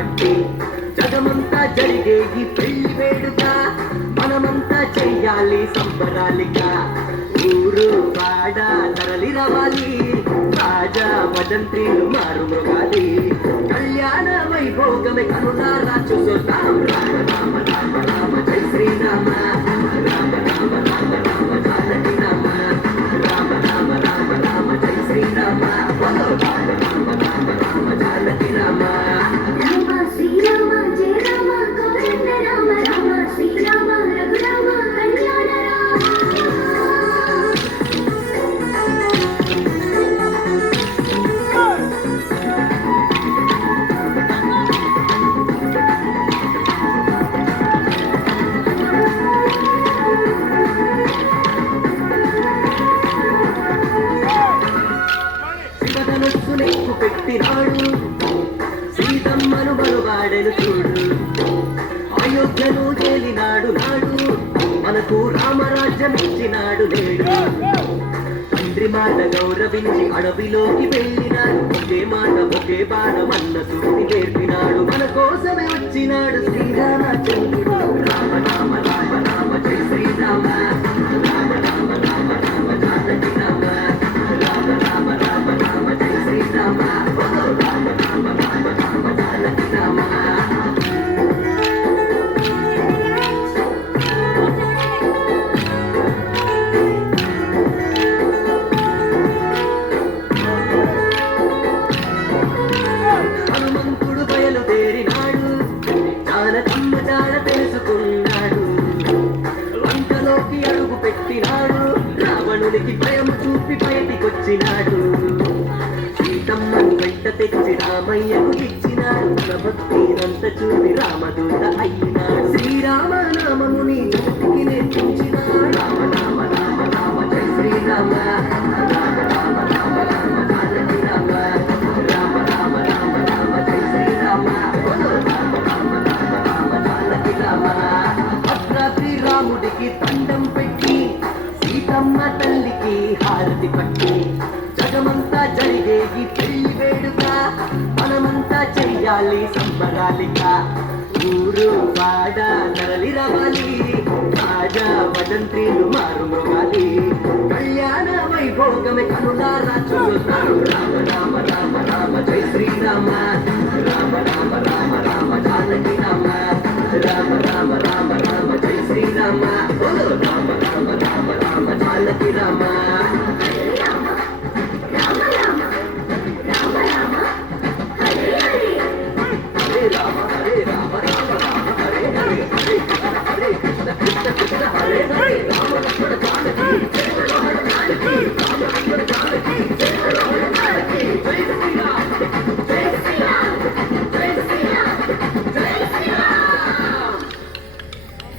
పట్టి జగమంతా జరిగే ఈ పెళ్లి వేడుక మనమంతా చెయ్యాలి సంబరాలిగా ఊరు వాడ తరలి రావాలి రాజా భజంత్రీలు మారు మృగాలి కళ్యాణ వైభోగమే కనులారా చూసొద్దాం రామ రామ రామ రామ జై శ్రీరామ రామ రామ రామ రామ జానకి రామ రామ రామ రామ రామ జై శ్రీరామ రామ రామ రామ రామ జానకి రామ రామ శ్రీరామ జయ రామ కోదండ రామ రామ శ్రీరామ రఘురామ కళ్యాణ శివధనుస్సునెక్కు పెట్టినాడు సీతమ్మను మనువాడెను చూడు అయోధ్యను చేలినాడు నాడు మనకు రామరాజ్యం ఇచ్చినాడు నేడు తండ్రి మాట గౌరవించి అడవిలోకి వెళ్ళినాడు ఒకే మాట ఒకే బాణం అన్న సూటి నేర్పినాడు మన కోసమే వచ్చినాడు శ్రీరామచంద్రుడు రామ రామ రామ రామ జై శ్రీరామ రామ రామ రామ రామ జానకి రామ రామ రామ రామ రామ జై శ్రీరామ రామ రామ రామ రామ జానకి రామ హనుమంతుడు బయలుదేరినాడు జానకమ్మ జాడ తెలుసుకున్నాడు వంటలోకి అడుగు పెట్టినాడు రావణునికి భయము చూపి బయటికొచ్చినాడు సీతమ్మను వెంట తెచ్చి రామయ్యకు ఇచ్చినాడు తన భక్తినంత చూపి రామదూత అయినాడు శ్రీరామ నామముని జగతికి నేర్పించినాడు రామ రామ రామ రామ జై శ్రీరామ రామ రామ రామ రామ జానకి రామ రామ రామ రామ రామ జై శ్రీరామ రామ రామ రామ రామ జానకి రామ భద్రాద్రి రాముడికి దండం పెట్టి సీతమ్మ తల్లికి హారతి పట్టి జగమంతా జరిగే ఈ పెళ్లి వేడుక మనమంతా చెయ్యాలి సంబరాలిగా ఊరు వాడ తరలి రావాలి రాజా భజంత్రీలు మారు మృగాలి కళ్యాణ వైభోగమే కనులారా చూస్తాం రామ రామ